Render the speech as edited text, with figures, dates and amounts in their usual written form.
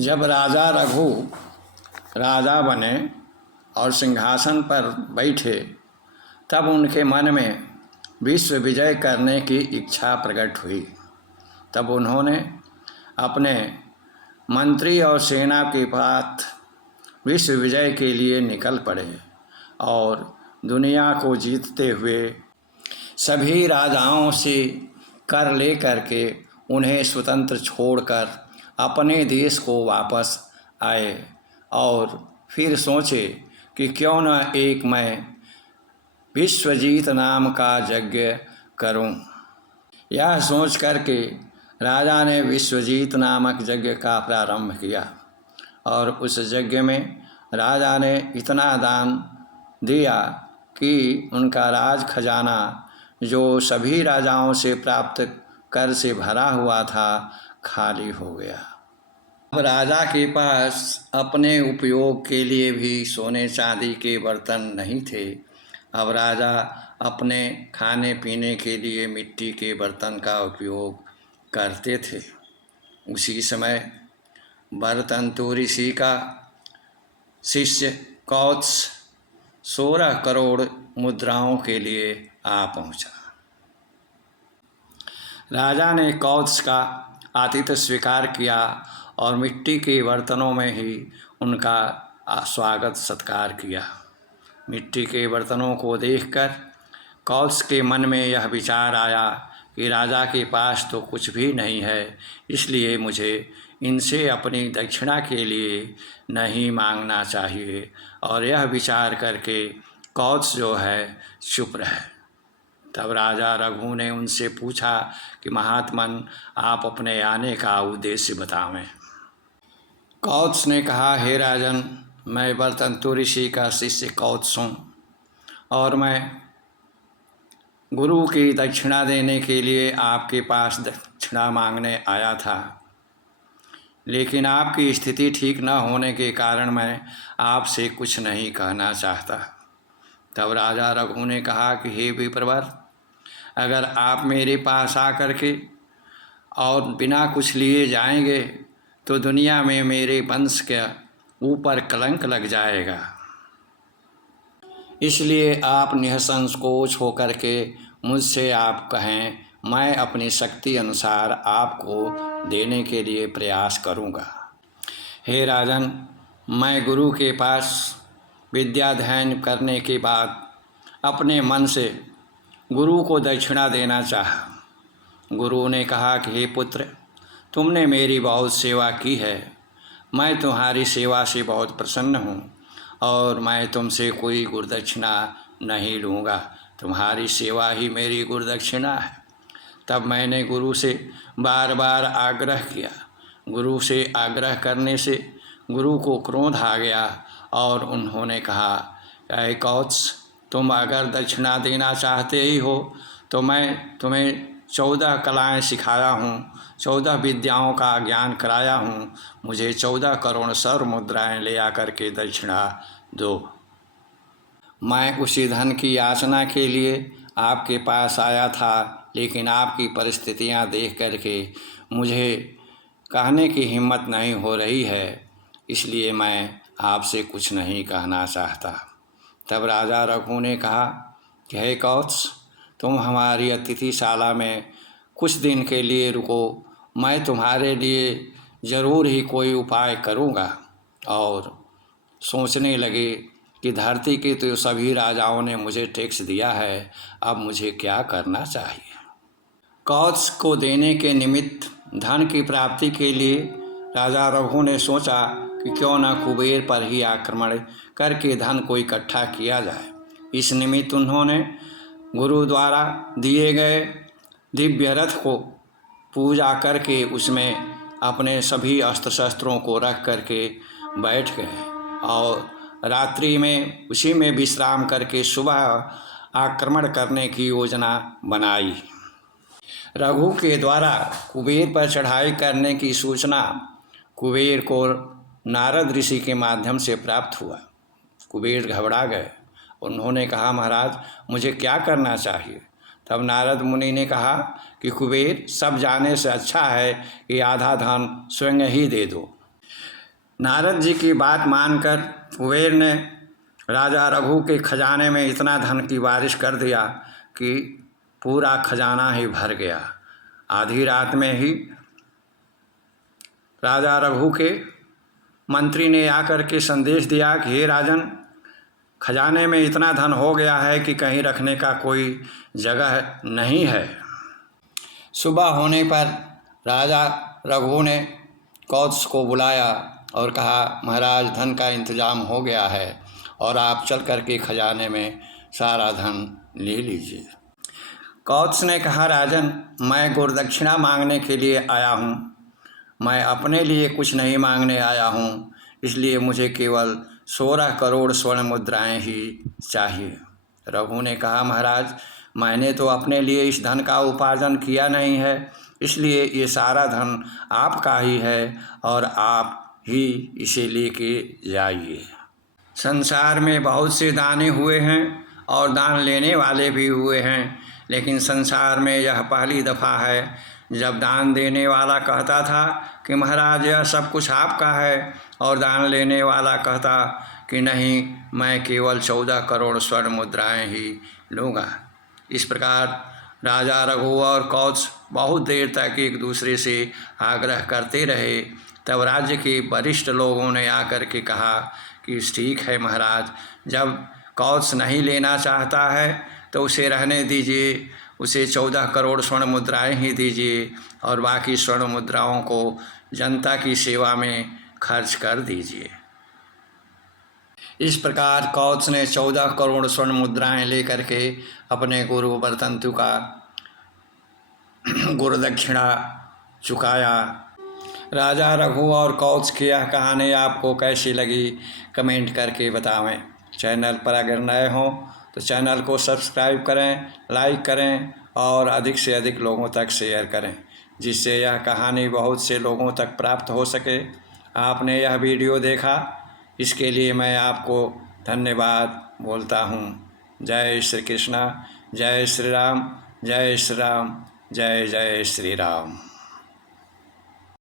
जब राजा रघु राजा बने और सिंहासन पर बैठे, तब उनके मन में विश्व विजय करने की इच्छा प्रकट हुई। तब उन्होंने अपने मंत्री और सेना के साथ विश्व विजय के लिए निकल पड़े और दुनिया को जीतते हुए सभी राजाओं से कर ले करके उन्हें स्वतंत्र छोड़कर अपने देश को वापस आए और फिर सोचे कि क्यों न एक मैं विश्वजीत नाम का यज्ञ करूं। यह सोच करके राजा ने विश्वजीत नामक यज्ञ का प्रारंभ किया और उस यज्ञ में राजा ने इतना दान दिया कि उनका राज खजाना, जो सभी राजाओं से प्राप्त कर से भरा हुआ था, खाली हो गया। अब राजा के पास अपने उपयोग के लिए भी सोने चांदी के बर्तन नहीं थे। अब राजा अपने खाने पीने के लिए मिट्टी के बर्तन का उपयोग करते थे। उसी समय वरतंतु ऋषि का शिष्य कौत्स 16 करोड़ मुद्राओं के लिए आ पहुंचा। राजा ने कौत्स का आतिथ्य स्वीकार किया और मिट्टी के बर्तनों में ही उनका स्वागत सत्कार किया। मिट्टी के बर्तनों को देखकर कौत्स के मन में यह विचार आया कि राजा के पास तो कुछ भी नहीं है, इसलिए मुझे इनसे अपनी दक्षिणा के लिए नहीं मांगना चाहिए। और यह विचार करके कौत्स जो है चुप रहे। तब राजा रघु ने उनसे पूछा कि महात्मन, आप अपने आने का उद्देश्य बतावें। कौत्स ने कहा, हे राजन, मैं वरतंतु ऋषि का शिष्य कौत्स हूँ और मैं गुरु की दक्षिणा देने के लिए आपके पास दक्षिणा मांगने आया था, लेकिन आपकी स्थिति ठीक न होने के कारण मैं आपसे कुछ नहीं कहना चाहता। तब राजा रघु ने कहा कि हे विप्रवर, अगर आप मेरे पास आकर के और बिना कुछ लिए जाएंगे तो दुनिया में मेरे वंश के ऊपर कलंक लग जाएगा। इसलिए आप निसंकोच होकर के मुझसे आप कहें, मैं अपनी शक्ति अनुसार आपको देने के लिए प्रयास करूँगा। हे राजन, मैं गुरु के पास विद्या अध्ययन करने के बाद अपने मन से गुरु को दक्षिणा देना चाहा। गुरु ने कहा कि हे पुत्र, तुमने मेरी बहुत सेवा की है, मैं तुम्हारी सेवा से बहुत प्रसन्न हूँ और मैं तुमसे कोई गुरुदक्षिणा नहीं लूँगा, तुम्हारी सेवा ही मेरी गुरुदक्षिणा है। तब मैंने गुरु से बार बार आग्रह किया। गुरु से आग्रह करने से गुरु को क्रोध आ गया और उन्होंने कहा, ऐ कौत्स, तुम अगर दक्षिणा देना चाहते ही हो तो मैं तुम्हें 14 कलाएँ सिखाया हूँ, 14 विद्याओं का ज्ञान कराया हूँ, मुझे 14 करोड़ स्वर्ण मुद्राएँ ले आकर के दक्षिणा दो। मैं उसी धन की याचना के लिए आपके पास आया था, लेकिन आपकी परिस्थितियाँ देख करके मुझे कहने की हिम्मत नहीं हो रही है, इसलिए मैं आपसे कुछ नहीं कहना चाहता। तब राजा रघु ने कहा कि हे कौत्स, तुम हमारी अतिथिशाला में कुछ दिन के लिए रुको, मैं तुम्हारे लिए ज़रूर ही कोई उपाय करूँगा। और सोचने लगे कि धरती के तो सभी राजाओं ने मुझे टैक्स दिया है, अब मुझे क्या करना चाहिए। कौत्स को देने के निमित्त धन की प्राप्ति के लिए राजा रघु ने सोचा कि क्यों न कुबेर पर ही आक्रमण करके धन को इकट्ठा किया जाए। इस निमित्त उन्होंने गुरु द्वारा दिए गए दिव्य रथ को पूजा करके उसमें अपने सभी अस्त्र शस्त्रों को रख करके बैठ गए और रात्रि में उसी में विश्राम करके सुबह आक्रमण करने की योजना बनाई। रघु के द्वारा कुबेर पर चढ़ाई करने की सूचना कुबेर को नारद ऋषि के माध्यम से प्राप्त हुआ। कुबेर घबरा गए। उन्होंने कहा, महाराज, मुझे क्या करना चाहिए। तब नारद मुनि ने कहा कि कुबेर, सब जाने से अच्छा है कि आधा धन स्वयं ही दे दो। नारद जी की बात मानकर कुबेर ने राजा रघु के खजाने में इतना धन की बारिश कर दिया कि पूरा खजाना ही भर गया। आधी रात में ही राजा रघु के मंत्री ने आकर के संदेश दिया कि हे राजन, खजाने में इतना धन हो गया है कि कहीं रखने का कोई जगह नहीं है। सुबह होने पर राजा रघु ने कौत्स को बुलाया और कहा, महाराज, धन का इंतजाम हो गया है और आप चल कर के खजाने में सारा धन ले लीजिए। कौत्स ने कहा, राजन, मैं गुरुदक्षिणा मांगने के लिए आया हूँ, मैं अपने लिए कुछ नहीं मांगने आया हूँ, इसलिए मुझे केवल 16 करोड़ स्वर्ण मुद्राएं ही चाहिए। रघु ने कहा, महाराज, मैंने तो अपने लिए इस धन का उपार्जन किया नहीं है, इसलिए ये सारा धन आपका ही है और आप ही इसे लेके जाइए। संसार में बहुत से दानी हुए हैं और दान लेने वाले भी हुए हैं, लेकिन संसार में यह पहली दफ़ा है जब दान देने वाला कहता था कि महाराज, यह सब कुछ आपका है, और दान लेने वाला कहता कि नहीं, मैं केवल 14 करोड़ स्वर्ण मुद्राएं ही लूँगा। इस प्रकार राजा रघु और कौत्स बहुत देर तक एक दूसरे से आग्रह करते रहे। तब राज्य के वरिष्ठ लोगों ने आकर के कहा कि ठीक है महाराज, जब कौत्स नहीं लेना चाहता है तो उसे रहने दीजिए, उसे 14 करोड़ स्वर्ण मुद्राएं ही दीजिए और बाकी स्वर्ण मुद्राओं को जनता की सेवा में खर्च कर दीजिए। इस प्रकार कौत्स ने 14 करोड़ स्वर्ण मुद्राएं लेकर के अपने गुरु वर्तंतु का गुरुदक्षिणा चुकाया। राजा रघु और कौत्स की यह कहानी आपको कैसी लगी कमेंट करके बतावें। चैनल पर अगर नए हों तो चैनल को सब्सक्राइब करें, लाइक करें और अधिक से अधिक लोगों तक शेयर करें, जिससे यह कहानी बहुत से लोगों तक प्राप्त हो सके। आपने यह वीडियो देखा, इसके लिए मैं आपको धन्यवाद बोलता हूँ। जय श्री कृष्णा, जय श्री राम, जय श्री राम, जय जय श्री राम।